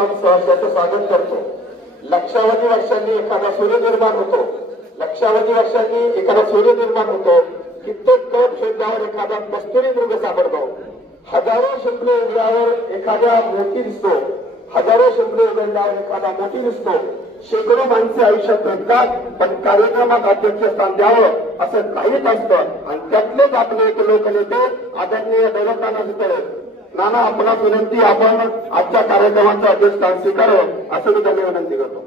आणि सहर्षाचं स्वागत करतो. लक्षावधी वर्षांनी एखादा सूर्य निर्माण होतो. लक्षावधी वर्षांनी एखादा सूर्य निर्माण होतो. कित्येक कप शोधल्यावर एखादा कस्तुरी मृग सापडतो. हजारो शिंपले उघड्यावर एखाद्या मोठी दिसतो. हजारो शिंपले उघडल्यावर एखादा मोठी दिसतो. शेकडो माणसे आयुष्यात भेटतात पण कार्यक्रमात अध्यक्ष स्थान द्यावं असं काहीच असतं आणि त्यातलेच आपले एक लोकनेते आदरणीय दौलताना सुद्धा नाना आपणास विनंती आपण आजच्या कार्यक्रमाचं अध्यक्षस्थान स्वीकारावं असं मी त्यांनी विनंती करतो.